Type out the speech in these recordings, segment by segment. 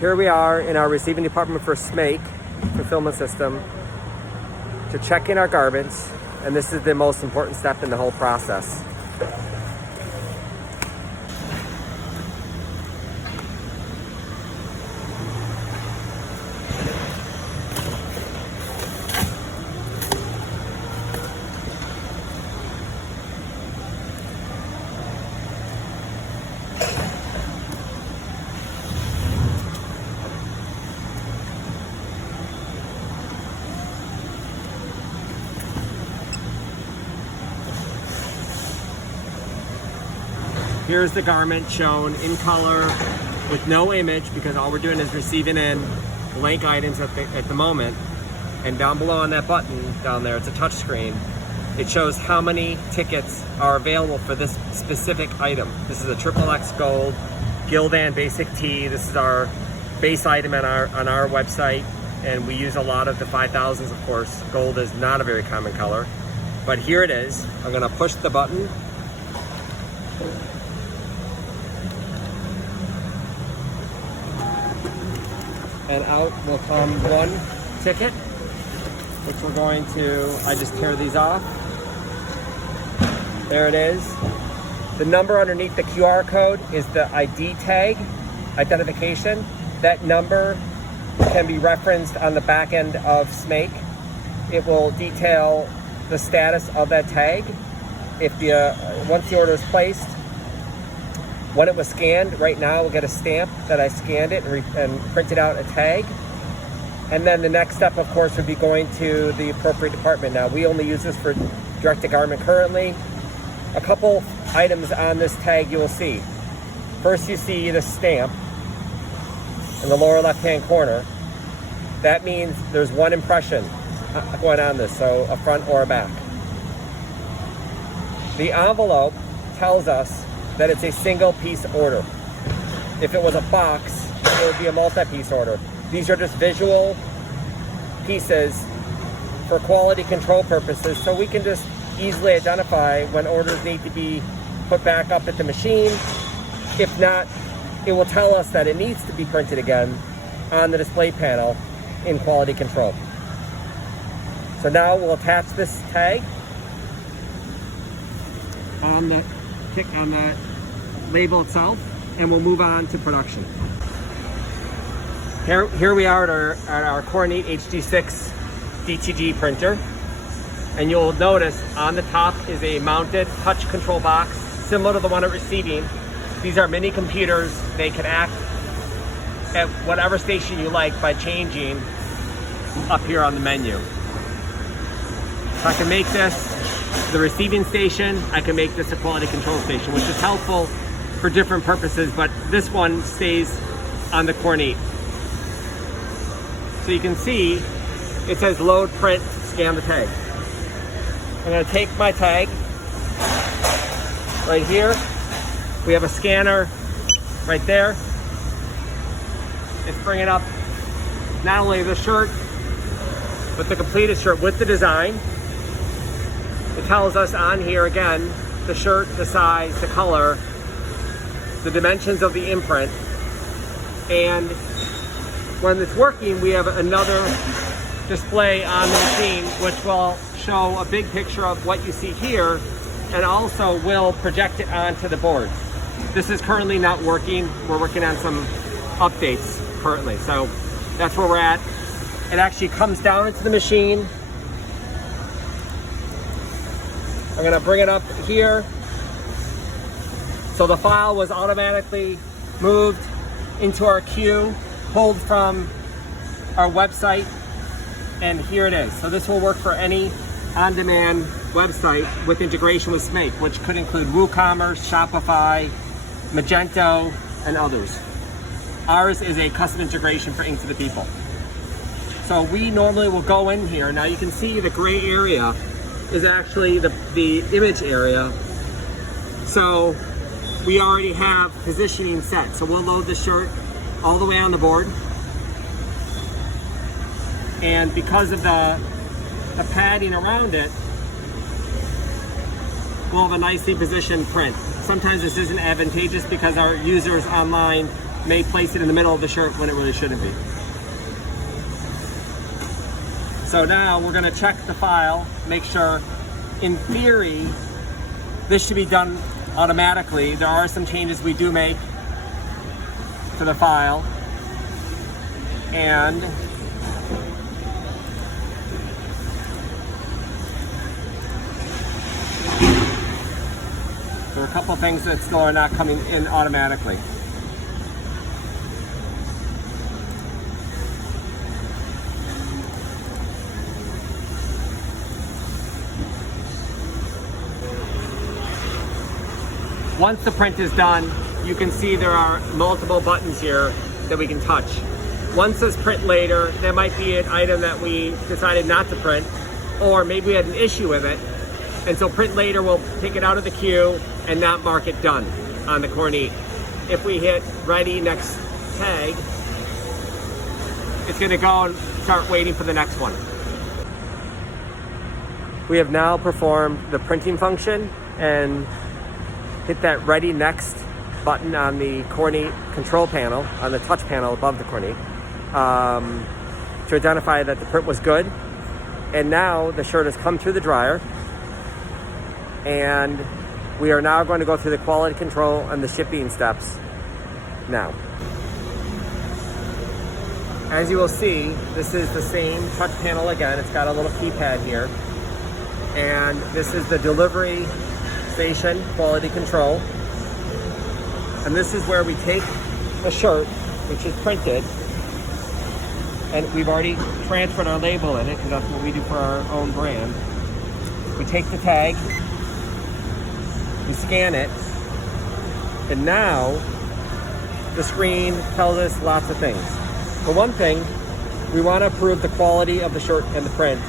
Here we are in our receiving department for SMAKE fulfillment system to check in our garments, and this is the most important step in the whole process. Here's the garment shown in color with no image, because all we're doing is receiving in blank items at the moment. And down below on that button down there, it's a touch screen. It shows how many tickets are available for this specific item. This is a XXX Gold Gildan Basic Tee. This is our base item on our website, and we use a lot of the 5000s, of course. Gold is not a very common color, but here it is. I'm gonna push the button. And out will come one ticket, which we're going to, I just tear these off. There it is. The number underneath the QR code is the ID tag, identification. That number can be referenced on the back end of SMAKE. It will detail the status of that tag. If once the order is placed, when it was scanned, right now we'll get a stamp that I scanned it and printed out a tag. And then the next step, of course, would be going to the appropriate department. Now, we only use this for direct-to-garment currently. A couple items on this tag you will see. First, you see the stamp in the lower left-hand corner. That means there's one impression going on this, so a front or a back. The envelope tells us that it's a single piece order. If it was a box, it would be a multi-piece order. These are just visual pieces for quality control purposes, so we can just easily identify when orders need to be put back up at the machine. If not, it will tell us that it needs to be printed again on the display panel in quality control. So now we'll attach this tag on the label itself, and we'll move on to production. Here we are at our Kornit HD6 DTG printer, and you'll notice on the top is a mounted touch control box similar to the one at receiving. These are mini computers. They can act at whatever station you like by changing up here on the menu. So I can make this the receiving station, I can make this a quality control station, which is helpful for different purposes, but this one stays on the Kornit. So you can see it says load, print, scan the tag. I'm gonna take my tag right here. We have a scanner right there. It's bringing up not only the shirt, but the completed shirt with the design. It tells us on here again, the shirt, the size, the color, the dimensions of the imprint. And when it's working, we have another display on the machine, which will show a big picture of what you see here, and also will project it onto the board. This is currently not working. We're working on some updates currently. So that's where we're at. It actually comes down into the machine. I'm gonna bring it up here. So the file was automatically moved into our queue, pulled from our website, and here it is. So this will work for any on-demand website with integration with SMAKE, which could include WooCommerce, Shopify, Magento, and others. Ours is a custom integration for Ink to the People. So we normally will go in here. Now you can see the gray area is actually the image area. So we already have positioning set. So we'll load the shirt all the way on the board. And because of the padding around it, we'll have a nicely positioned print. Sometimes this isn't advantageous because our users online may place it in the middle of the shirt when it really shouldn't be. So now we're gonna check the file, make sure, in theory, this should be done automatically. There are some changes we do make to the file. And there are a couple of things that still are not coming in automatically. Once the print is done, you can see there are multiple buttons here that we can touch. One says print later. That might be an item that we decided not to print, or maybe we had an issue with it. And so print later will take it out of the queue and not mark it done on the Kornit. If we hit ready next tag, it's gonna go and start waiting for the next one. We have now performed the printing function and hit that ready next button on the Kornit control panel, on the touch panel above the Kornit, to identify that the print was good. And now the shirt has come through the dryer, and we are now going to go through the quality control and the shipping steps now. As you will see, this is the same touch panel again. It's got a little keypad here. And this is the delivery station quality control. And this is where we take a shirt, which is printed, and we've already transferred our label in it, because that's what we do for our own brand. We take the tag, we scan it, and now the screen tells us lots of things. For one thing, we want to approve the quality of the shirt and the print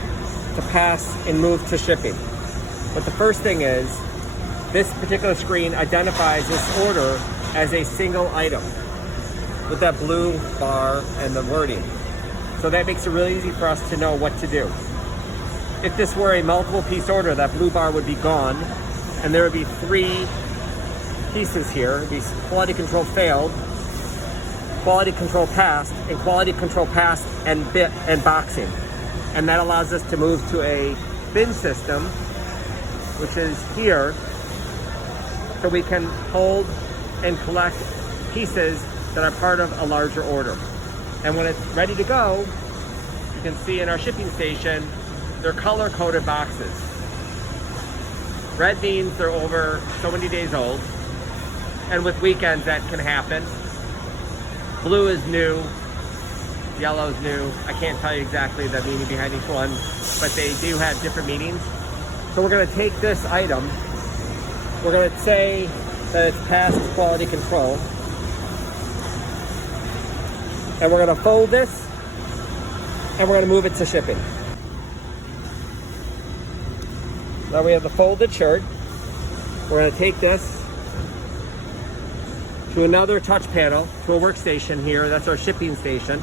to pass and move to shipping. But the first thing is, this particular screen identifies this order as a single item with that blue bar and the wording. So that makes it really easy for us to know what to do. If this were a multiple piece order, that blue bar would be gone, and there would be 3 pieces here. It'd be quality control failed, quality control passed, and quality control passed and boxing. And that allows us to move to a bin system, which is here, so we can hold and collect pieces that are part of a larger order. And when it's ready to go, you can see in our shipping station, they're color-coded boxes. Red means they're over so many days old, and with weekends that can happen. Blue is new, yellow is new. I can't tell you exactly the meaning behind each one, but they do have different meanings. So we're gonna take this item, we're gonna say that it's past quality control, and we're gonna fold this, and we're gonna move it to shipping. Now we have the folded shirt. We're gonna take this to another touch panel, to a workstation here. That's our shipping station,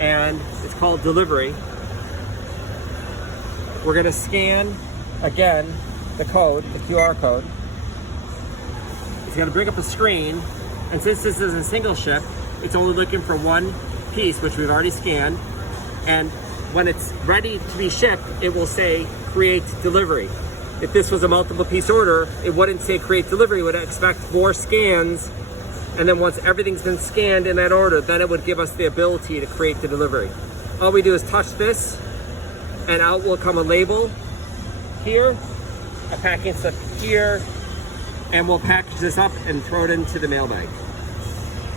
and it's called delivery. We're gonna scan, again, the code, the QR code. It's gonna bring up a screen, and since this is a single ship, it's only looking for one piece, which we've already scanned, and when it's ready to be shipped, it will say create delivery. If this was a multiple piece order, it wouldn't say create delivery, it would expect more scans, and then once everything's been scanned in that order, then it would give us the ability to create the delivery. All we do is touch this, and out will come a label here, a packing slip here, and we'll package this up and throw it into the mail bag.